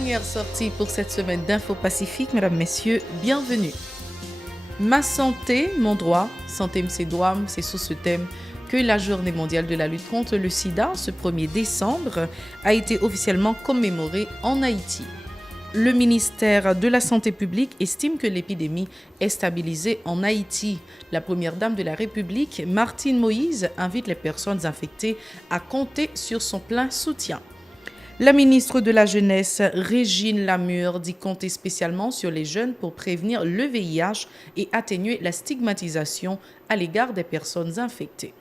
Dernière sortie pour cette semaine d'Info Pacifique, mesdames, messieurs, bienvenue. Ma santé, mon droit, santé c'est droit, c'est sous ce thème que la Journée mondiale de la lutte contre le sida, ce 1er décembre, a été officiellement commémorée en Haïti. Le ministère de la Santé publique estime que l'épidémie est stabilisée en Haïti. La première dame de la République, Martine Moïse, invite les personnes infectées à compter sur son plein soutien. La ministre de la Jeunesse, Régine Lamure, dit compter spécialement sur les jeunes pour prévenir le VIH et atténuer la stigmatisation à l'égard des personnes infectées.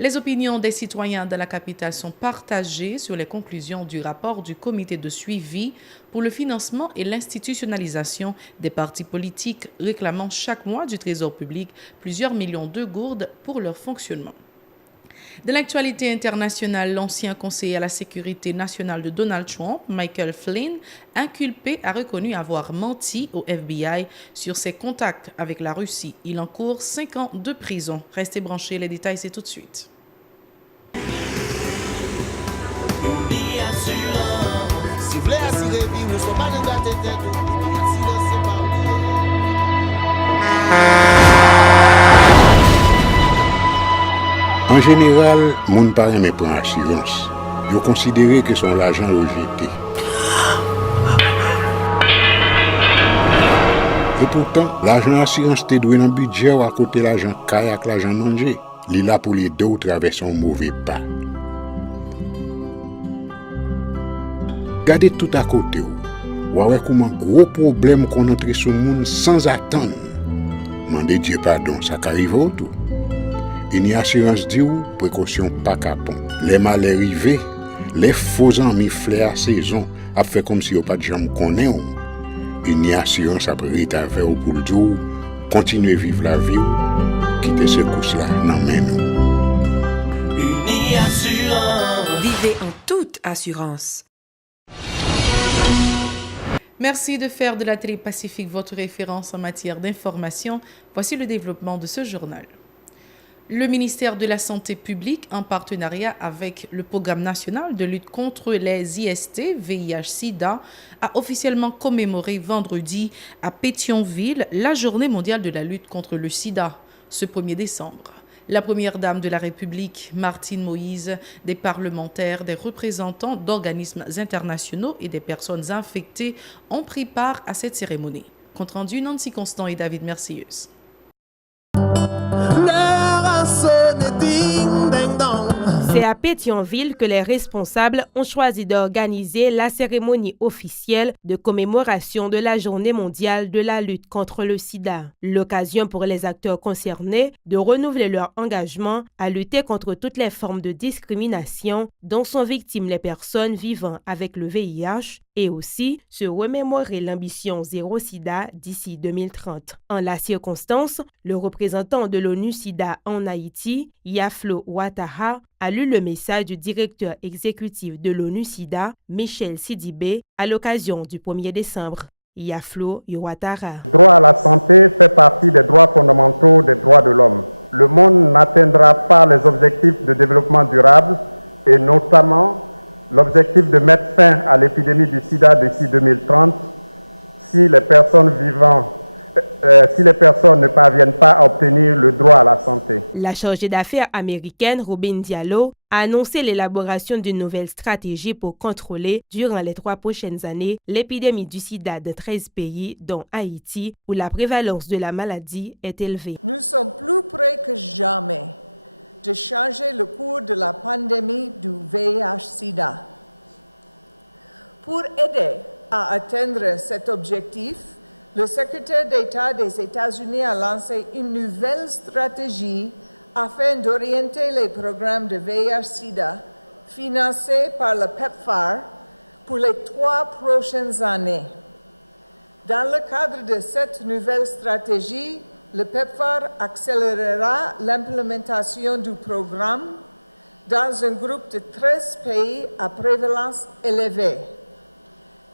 Les opinions des citoyens de la capitale sont partagées sur les conclusions du rapport du comité de suivi pour le financement et l'institutionnalisation des partis politiques réclamant chaque mois du Trésor public plusieurs millions de gourdes pour leur fonctionnement. De l'actualité internationale, l'ancien conseiller à la sécurité nationale de Donald Trump, Michael Flynn, inculpé, a reconnu avoir menti au FBI sur ses contacts avec la Russie. Il encourt 5 ans de prison. Restez branchés, les détails c'est tout de suite. En général, moun pa reme pran assurance. Yo considéré que son l'argent rejeté. Et pourtant, l'argent assurance te doué dans budget ou à côté l'argent kayak l'argent manger. Li là pour les deux ou traverser un mauvais pas. Gardez tout à côté ou ouais comme un gros problème qu'on entre sur monde sans attendre. Mandez Dieu pardon, ça qu'arrive au tout. Une assurance dit ou précaution pas capon. Les mal arrivés, les faux amis flair saison a fait comme si on pas de jambe connaît. Une assurance a pris ta faire pour le jour, continuer vivre la vie ou quitter ce course là nan men nous. Uni Assurance. Vivez en toute assurance. Merci de faire de la Télé Pacifique votre référence en matière d'information. Voici le développement de ce journal. Le ministère de la Santé publique, en partenariat avec le Programme national de lutte contre les IST, VIH-Sida, a officiellement commémoré vendredi à Pétionville la Journée mondiale de la lutte contre le sida, ce 1er décembre. La première dame de la République, Martine Moïse, des parlementaires, des représentants d'organismes internationaux et des personnes infectées ont pris part à cette cérémonie. Compte rendu Nancy Constant et David Mercieuse. C'est à Pétionville que les responsables ont choisi d'organiser la cérémonie officielle de commémoration de la Journée mondiale de la lutte contre le sida. L'occasion pour les acteurs concernés de renouveler leur engagement à lutter contre toutes les formes de discrimination dont sont victimes les personnes vivant avec le VIH et aussi se remémorer l'ambition zéro sida d'ici 2030. En la circonstance, le représentant de l'ONU-SIDA en Haïti, Yaflo Ouattara, a lu le message du directeur exécutif de l'ONU-SIDA, Michel Sidibé, à l'occasion du 1er décembre. Yaflo Ouattara. Le droit à la santé fait partie des droits fondamentaux des droits de l'homme. Le monde n'atteindra pas les objectifs de développement durable et notamment l'objectif de mettre fin à l'épidémie du sida d'ici 2030 si les personnes ne parviennent pas à obtenir le droit à la santé. La chargée d'affaires américaine Robin Diallo a annoncé l'élaboration d'une nouvelle stratégie pour contrôler, durant les 3 prochaines années, l'épidémie du sida de 13 pays, dont Haïti, où la prévalence de la maladie est élevée. Nous sommes plus près que jamais de changer le cours de la pandémie du VIH-Sida. Pour aider à atteindre cet objectif, le secrétaire d'État des États-Unis a lancé une nouvelle stratégie afin d'orienter les programmes de VIH-Sida financés par le PEPFAR pour les 3 prochaines années. Dans le cadre de cette nouvelle stratégie, le PEPFAR accélérera l'implémentation du programme dans un groupe de 13 pays à prévalence élevée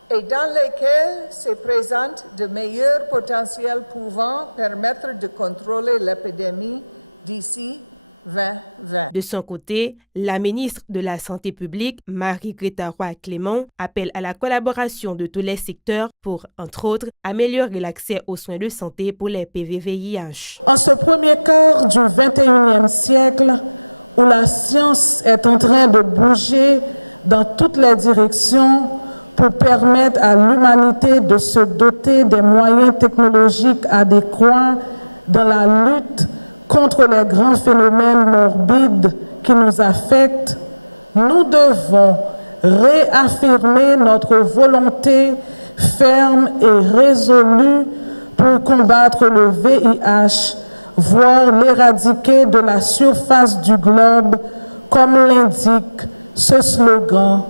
et dans lesquels se présentent de meilleurs potentiels pouvant permettre de contrôler l'épidémie d'ici 2020. De son côté, la ministre de la Santé publique, Marie-Greta Roy-Clément, appelle à la collaboration de tous les secteurs pour, entre autres, améliorer l'accès aux soins de santé pour les PVVIH. En ce premier quart du 21e siècle, où la science est en train de bouger dans toutes les directions pour permettre à l'humanité de se doter des moyens technologiques adéquats dans la lutte contre les grands phénomènes morbides qui nous affectent, nous devons réaffirmer notre volonté ferme et résolue pour combattre le VIH, voire l'éradiquer de la surface du globe, comme l'indique ce slogan.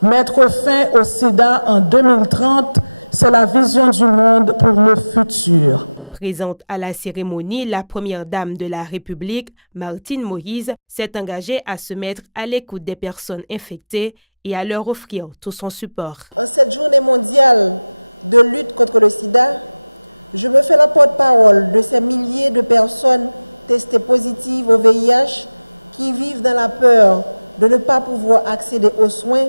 Mettre fin au sida en 2030, c'est la vision du monde pour le futur. Présente à la cérémonie, la première dame de la République, Martine Moïse, s'est engagée à se mettre à l'écoute des personnes infectées et à leur offrir tout son support. En cette journée mondiale de lutte contre le sida, je me fais la porte-parole de ces milliers de personnes testées positives au VIH qui vivent dans la peur de ne pas pouvoir accéder aux soins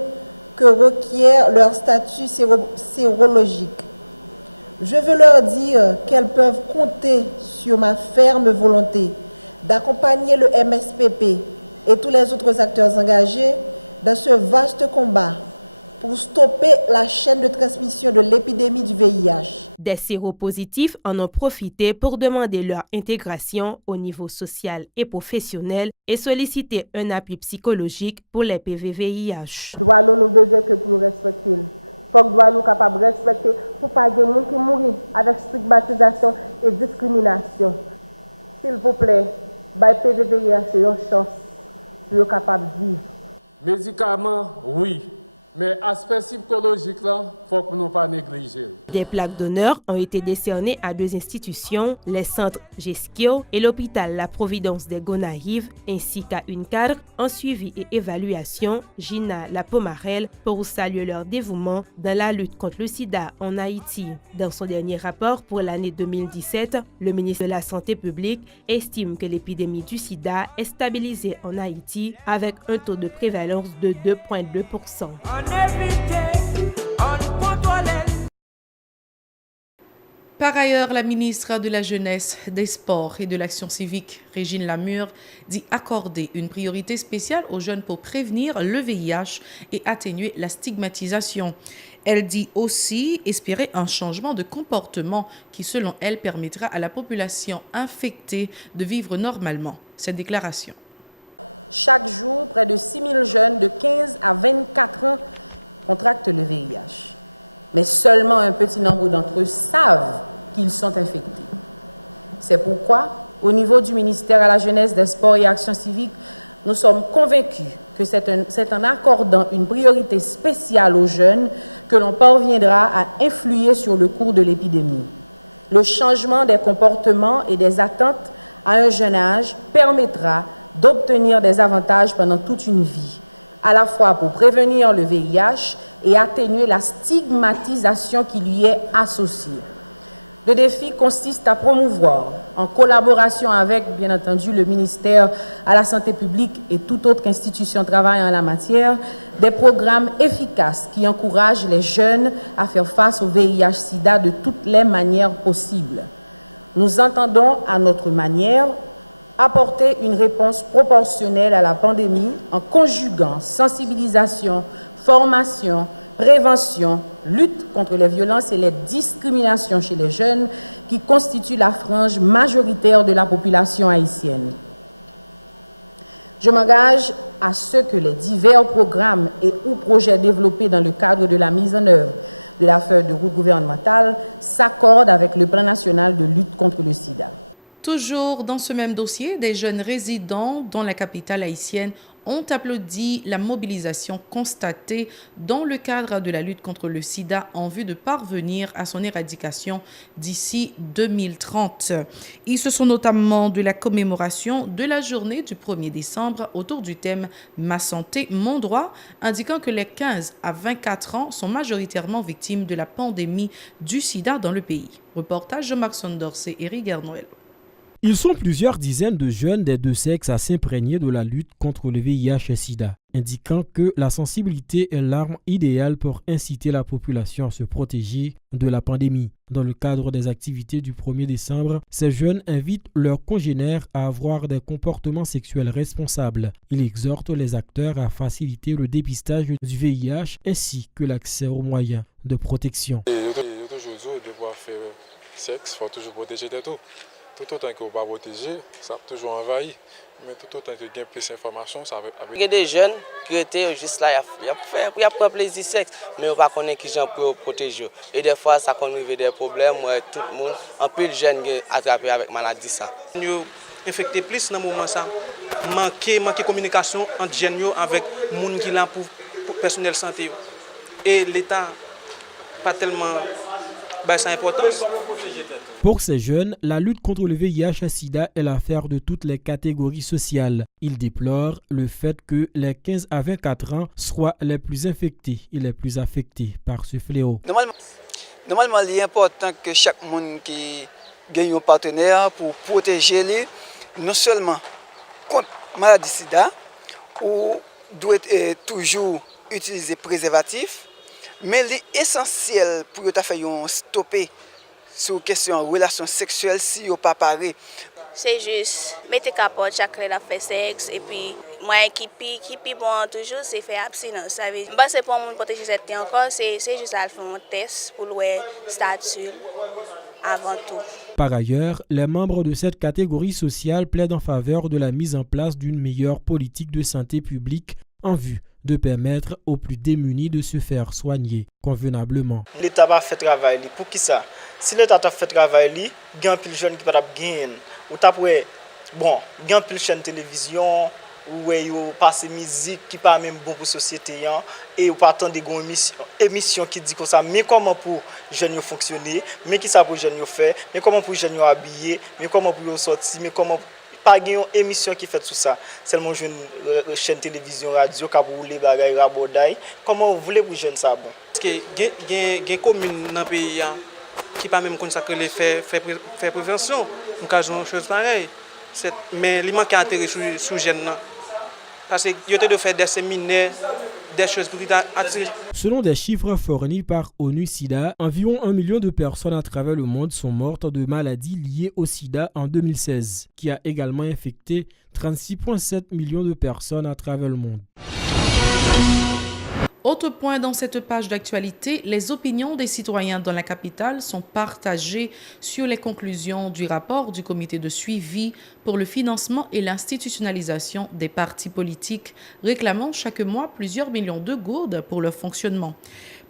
que requiert leur statut sérologique. Je veux leur dire qu'elles peuvent compter sur ma ferme volonté d'accompagner le MSPP et tous les autres acteurs engagés dans ce vaste combat pour stopper la chaîne de transmission de l'épidémie du VIH. Des séropositifs en ont profité pour demander leur intégration au niveau social et professionnel et solliciter un appui psychologique pour les PVVIH. Droit nous besoin que pour respecter. Faut que doit nous capable de respecter pour pas de monde qui mourir avec stigmatisation et discrimination. S'il vous plaît, by PVVIH une chance pour être capable de vivre. Médicaments, oui. Mais aspect psychologique, là, faut que nous pas négliger. Des plaques d'honneur ont été décernées à 2 institutions, les centres G-Skill et l'hôpital La Providence des Gonaïves, ainsi qu'à une cadre en suivi et évaluation, Gina La Pomarelle, pour saluer leur dévouement dans la lutte contre le sida en Haïti. Dans son dernier rapport pour l'année 2017, le ministre de la Santé publique estime que l'épidémie du sida est stabilisée en Haïti avec un taux de prévalence de 2,2%. Par ailleurs, la ministre de la Jeunesse, des Sports et de l'Action civique, Régine Lamure, dit accorder une priorité spéciale aux jeunes pour prévenir le VIH et atténuer la stigmatisation. Elle dit aussi espérer un changement de comportement qui, selon elle, permettra à la population infectée de vivre normalement. Cette déclaration. Chaque jour, près de 6 000 jeunes de 15 à 24 ans contractent le VIH. Mais seulement un petit nombre d'entre eux savent qu'ils sont infectés. C'est pourquoi, au niveau du ministère à la Jeunesse, des Sports et Action civique, nous sommes convaincus que c'est en accordant une priorité spéciale aux jeunes que l'on parviendra à influer sur le cours de l'épidémie. Le changement des comportements et des attentes à un jeune âge permettra d'obtenir des avantages pendant toute une vie, à la fois pour prévenir le VIH et atténuer la stigmatisation qui lui est associée. Le défi consiste à promouvoir, en collaboration avec, bien entendu, le ministère à la Santé publique et toute autre institution travaillant en la matière, des programmes efficaces qui encouragent les jeunes à faire face au VIH-Sida de toutes les manières possibles. Nous entendons, à notre manière, apporter une réponse proportionnelle à la pandémie en conjuguant sensibilisation, formation, prévention, lutte contre les violences et les discriminations chez les jeunes qui constituent la frange majoritaire de la population haïtienne. Je m'engage à ce que les divers programmes et ou projets développés dans le cadre de la mise en œuvre de la feuille de route gouvernementale s'accordent avec le plan national de lutte contre le sida. Toujours dans ce même dossier, des jeunes résidents dans la capitale haïtienne ont applaudi la mobilisation constatée dans le cadre de la lutte contre le sida en vue de parvenir à son éradication d'ici 2030. Ils se sont notamment de la commémoration de la journée du 1er décembre autour du thème « Ma santé, mon droit », indiquant que les 15 à 24 ans sont majoritairement victimes de la pandémie du sida dans le pays. Reportage Jean-Marc Sondors et Eric Garnoël. Ils sont plusieurs dizaines de jeunes des deux sexes à s'imprégner de la lutte contre le VIH et SIDA, indiquant que la sensibilité est l'arme idéale pour inciter la population à se protéger de la pandémie. Dans le cadre des activités du 1er décembre, ces jeunes invitent leurs congénères à avoir des comportements sexuels responsables. Ils exhortent les acteurs à faciliter le dépistage du VIH ainsi que l'accès aux moyens de protection. Toujours devoir faire sexe, il faut toujours protéger des tout. Tout autant qu'on va protéger, ça peut toujours envahir. Mais tout autant que gain plus d'informations, ça va. Il y a des jeunes qui étaient juste là, ils prennent plaisir sexe, mais on ne connaît pas qui gens pour protéger. Et des fois, ça conduit des problèmes, tout le monde, un peu de jeunes attrapés avec maladie ça. Nous infectés plus dans le moment ça, manquer communication entre jeunes avec les gens qui là pour personnel santé. Et l'État pas tellement sa importance. Pour ces jeunes, la lutte contre le VIH et SIDA est l'affaire de toutes les catégories sociales. Ils déplorent le fait que les 15 à 24 ans soient les plus infectés et les plus affectés par ce fléau. Normalement, il est important que chaque monde qui gagne un partenaire pour protéger les, non seulement contre la maladie SIDA, ou doit toujours utiliser préservatif, mais l'essentiel pour stopper sur question de relations sexuelles si vous pas paré. C'est juste mettre capote chaque fois la fait sexe et puis moi qui bon toujours c'est faire abstinence. Ça veut dire c'est pour me protéger cette encore c'est juste à faire un test pour le statut avant tout. Par ailleurs, les membres de cette catégorie sociale plaident en faveur de la mise en place d'une meilleure politique de santé publique en vue de permettre aux plus démunis de se faire soigner convenablement. L'État va faire travail pour qui ça? Si l'État a fait travail, il y a plus jeunes qui peuvent gagner. Ou il y a plus de chaînes de télévision où il passe musique qui pas même bon pour la société et ou pas attendre des émissions qui dit comme ça mais comment pour jeunes fonctionner, mais qui ça pour jeunes faire, mais comment pour jeunes habiller, mais comment pour sortir, mais comment pas une émission qui fait tout ça. Seulement une chaîne télévision radio qui a roulé bagaille rabodaille. Comment vous voulez pour jeunes ça bon? Parce que il y a des communes dans le pays qui pas même consacrer les faire prévention. On cas une chose pareille. Mais il manque d'intérêt sur jeunes parce que il y a de faire des séminaires, des choses pour attirer. Selon des chiffres fournis par ONU-SIDA, environ 1 million de personnes à travers le monde sont mortes de maladies liées au sida en 2016, qui a également infecté 36,7 millions de personnes à travers le monde. Autre point dans cette page d'actualité, les opinions des citoyens dans la capitale sont partagées sur les conclusions du rapport du comité de suivi pour le financement et l'institutionnalisation des partis politiques, réclamant chaque mois plusieurs millions de gourdes pour leur fonctionnement.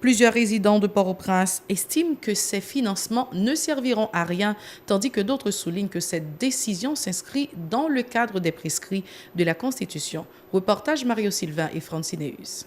Plusieurs résidents de Port-au-Prince estiment que ces financements ne serviront à rien, tandis que d'autres soulignent que cette décision s'inscrit dans le cadre des prescrits de la Constitution. Reportage Mario Sylvain et Francineus.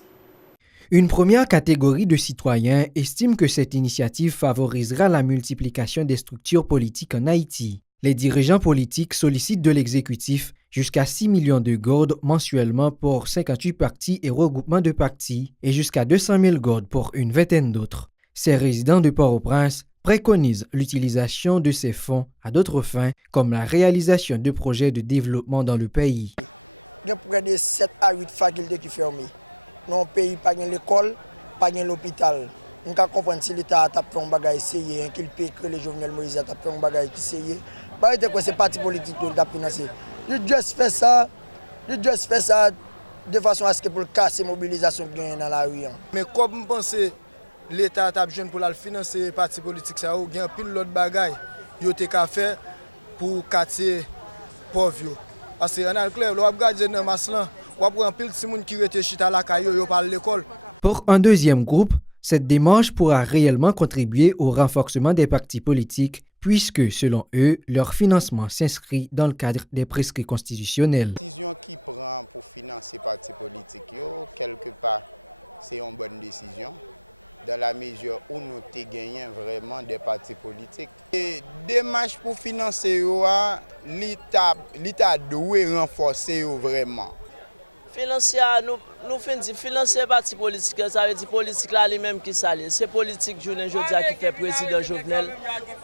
Une première catégorie de citoyens estime que cette initiative favorisera la multiplication des structures politiques en Haïti. Les dirigeants politiques sollicitent de l'exécutif jusqu'à 6 millions de gourdes mensuellement pour 58 partis et regroupements de partis et jusqu'à 200 000 gourdes pour une vingtaine d'autres. Ces résidents de Port-au-Prince préconisent l'utilisation de ces fonds à d'autres fins comme la réalisation de projets de développement dans le pays. Il y a près de 7 à 8 facultés qui ferment. Dans le pays, pas de l'école, pas de l'hôpital. On peut comprendre si l'État a fait un bagage essayé, qu'il peut que les Jovenel Moïse a fait un bagage essayé. C'est parti politique qui a financé. Il doit faire ça de façon à ce que pour casser la mobilisation qui est dans la rue. Mais comme vous pensez l'État a besoin pour financer les partis politiques, il y a pile d'autres bagages qu'il a fait pour casser les pauvres. Parce que on a clair, on a regardé dans masse là. Pour un deuxième groupe, cette démarche pourra réellement contribuer au renforcement des partis politiques puisque, selon eux, leur financement s'inscrit dans le cadre des prescrits constitutionnels. La décision qu'ils prennent pour financer les partis politiques, quelque part, c'est une bonne décision, dans la mesure où nous avons gagné vraiment des partis politiques. Les démarches pour financer, l'État doit renforcer vraiment. Financer, nous faisons financer parti politique, ça veut dire politique là lui-même qui s'allie. C'est politique journée aujourd'hui qui fait président Jovenel,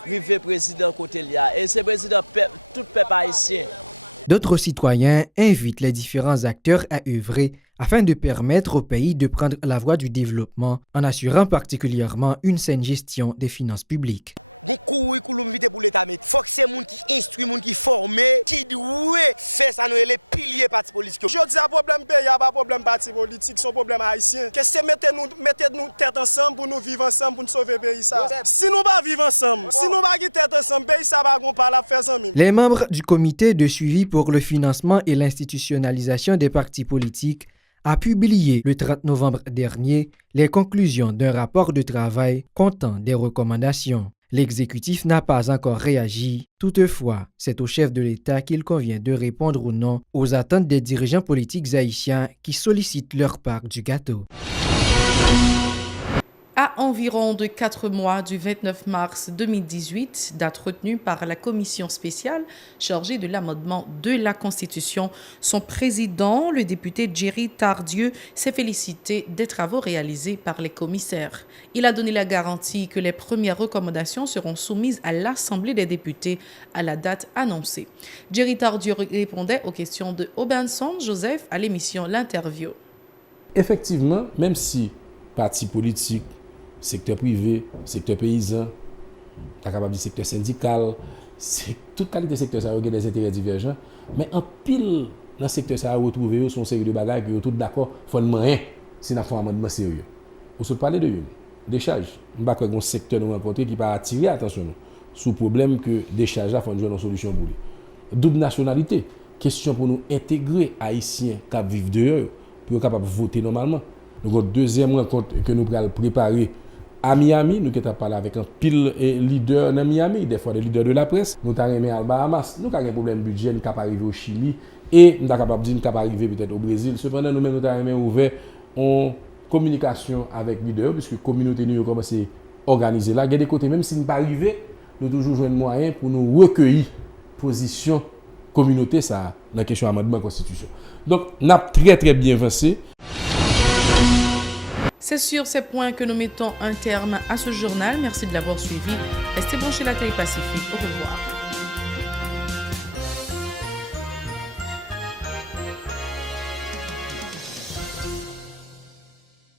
rive président côté là. Et c'est président tout peuple haïtien. D'autres citoyens invitent les différents acteurs à œuvrer afin de permettre au pays de prendre la voie du développement en assurant particulièrement une saine gestion des finances publiques. Gon couru koulou vite pour l'état mais faut que c'est moun qui instruit moun qui formé qui doit faire ça nous les piliers parti politique. Je dis à problème pays pas problème parti politique, son problème haïtien. Que c'est mettez nous tête ensemble pour nous vivre ensemble pour nous sauver pays ça. Si nous pas vivre ensemble, si nous pas tête ensemble, pays ça va gon pas la faire ensemble. Les membres du comité de suivi pour le financement et l'institutionnalisation des partis politiques a publié le 30 novembre dernier les conclusions d'un rapport de travail comptant des recommandations. L'exécutif n'a pas encore réagi. Toutefois, c'est au chef de l'État qu'il convient de répondre ou non aux attentes des dirigeants politiques haïtiens qui sollicitent leur part du gâteau. À environ de 4 mois du 29 mars 2018, date retenue par la commission spéciale chargée de l'amendement de la Constitution, son président, le député Jerry Tardieu, s'est félicité des travaux réalisés par les commissaires. Il a donné la garantie que les premières recommandations seront soumises à l'Assemblée des députés à la date annoncée. Jerry Tardieu répondait aux questions de Obenson Joseph à l'émission L'Interview. Effectivement, même si parti politique, secteur privé, secteur paysan, capable du secteur syndical, c'est toute qualité de secteur ça a des intérêts divergents, mais en pile dans le secteur ça a retrouvé son série de bagages que tout d'accord fondement rien si n'a fait un amendement sérieux. On se parler de une décharge, on pas un secteur nous rencontrer qui pas attirer attention sous problème que décharge a faut une solution pour lui. Double nationalité, question pour nous intégrer haïtiens qui vivent dehors pour être capable de voter normalement. Donc deuxième rencontre que nous allons préparer à Miami, nous avons parlé avec un pile leader dans Miami, des fois des leaders de la presse. Nous avons remis à Bahamas, nous avons un problème budget, nous avons arrivé au Chili et nous sommes capables de dire nous sommes arrivé peut-être au Brésil. Cependant, nous-mêmes nous avons ouvert en communication avec les leaders, puisque la communauté nous a commencé à organiser là. Il y a des côtés, même si nous ne sommes pas arrivés, nous avons toujours joué un moyen pour nous recueillir position communauté ça dans la question d'amendement de la Constitution. Donc, nous avons très bien avancé. C'est sur ces points que nous mettons un terme à ce journal. Merci de l'avoir suivi. Restez branchés la télé Pacifique. Au revoir.